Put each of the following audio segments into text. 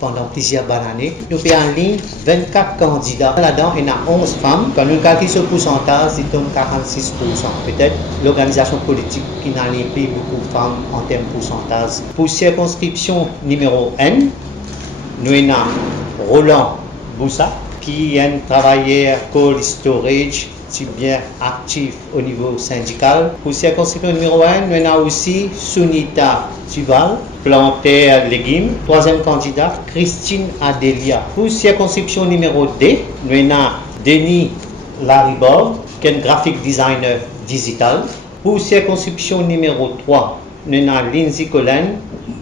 pendant plusieurs années. Nous faisons en ligne 24 candidats. Là-dedans, il y a 11 femmes. Quand nous calculons ce pourcentage, c'est 46%. Peut-être l'organisation politique qui n'a pas beaucoup de femmes en termes de pourcentage. Pour circonscription numéro N, nous avons Roland Boussa, qui est un travailleur cold storage, si bien actif au niveau syndical. Pour circonscription numéro 1, nous avons aussi Sunita Tuval, plantaire légumes. Troisième candidat, Christine Adélia. Pour circonscription numéro 2, nous avons Denis Laribord, qui est un graphic designer digital. Pour circonscription numéro 3, nous avons Lindsay Collen,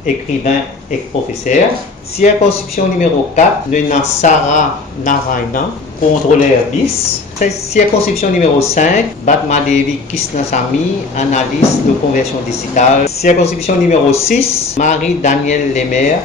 écrivain et professeur. Circonscription numéro 4, nous avons Sarah Narayana, contrôleur BIS. Circonscription numéro 5, Batmadevi Kisnasamy, analyste de conversion digitale. Circonscription numéro 6, Marie-Danielle Lemaire,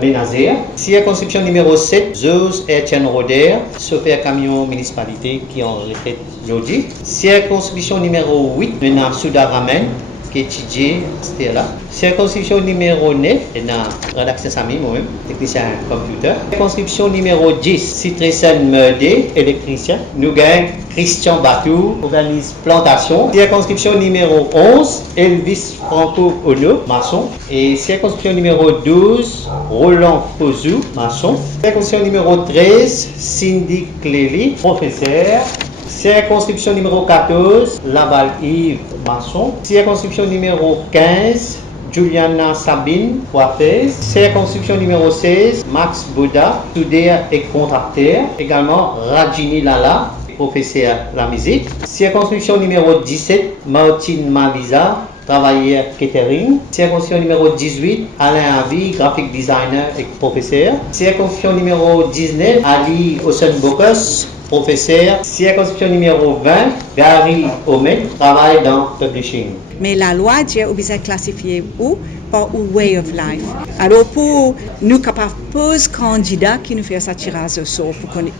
Bénazer. Circonscription numéro 7, Zose Etienne Roder, chauffeur camion municipalité qui est en retraite aujourd'hui. Circonscription numéro 8, nous avons Souda Ramen, qui étudie, c'était là. Circonscription numéro 9, et dans rédaction Samy, moi-même, technicien computer. Circonscription numéro 10, Citricène Meurdé, électricien. Nous gagnons Christian Batou, organise plantation. Circonscription numéro 11, Elvis Franco Ono, maçon. Et circonscription numéro 12, Roland Fozou, maçon. Circonscription numéro 13, Cindy Clély, professeur. Circonscription numéro 14, Laval-Yves, maçon. Circonscription numéro 15, Juliana Sabine, coiffeuse. Circonscription numéro 16, Max Bouddha, soudeur et contracteur. Également, Rajini Lala, professeur de la musique. Circonscription numéro 17, Martine Malisa, travailleur catering. Circonscription numéro 18, Alain Avi, graphic designer et professeur. Circonscription numéro 19, Ali Osenbokos, professeur. Circonscription numéro 20, Gary Omet, travaille dans publishing. Mais la loi dit qu'on peut classifier où par un way of life. Alors pour nous capables pose candidat qui nous fait sa tirage au sort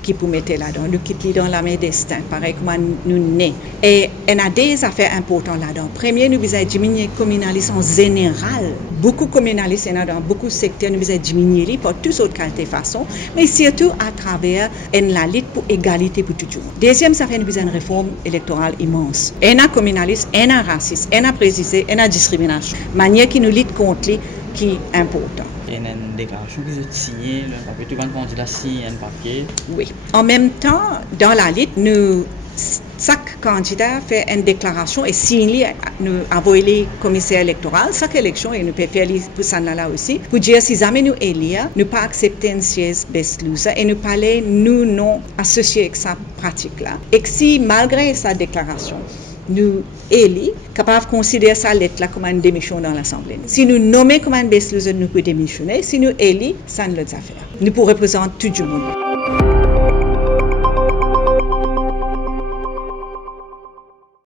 qui pour mettre là-dedans, nous quitter dans la main destin, pareil comme nous nés. Et on a des affaires importantes là-dedans. Premier, nous devons diminuer le communalisme en général. Beaucoup de communalistes dans beaucoup de secteurs, nous devons diminuer pour toutes autres qualités façons, mais surtout à travers la lutte pour égalité pour tout le monde. Deuxième, ça fait nous besoin une réforme électorale immense. On a communaliste, on a raciste, on a préjugé, on a discrimination. Manière qui nous lutte contre qui est important. Il y a une déclaration que vous avez signée, avec tout le candidat signe un papier. Oui. En même temps, dans la lutte, chaque candidat fait une déclaration et signe, nous envoyons les commissaires électoraux, chaque élection, et nous pouvons faire pour ça là aussi, pour dire si jamais nous élire, nous pas accepter une siège best loser et nous parler, nous non associés avec cette pratique-là. Et que si, malgré sa déclaration, nous élus, capables de considérer sa lettre là comme une démission dans l'Assemblée. Si nous nommons comme un best loser, nous pouvons démissionner. Si nous élus, ça ne l'autre affaire. Nous pouvons représenter tout le monde.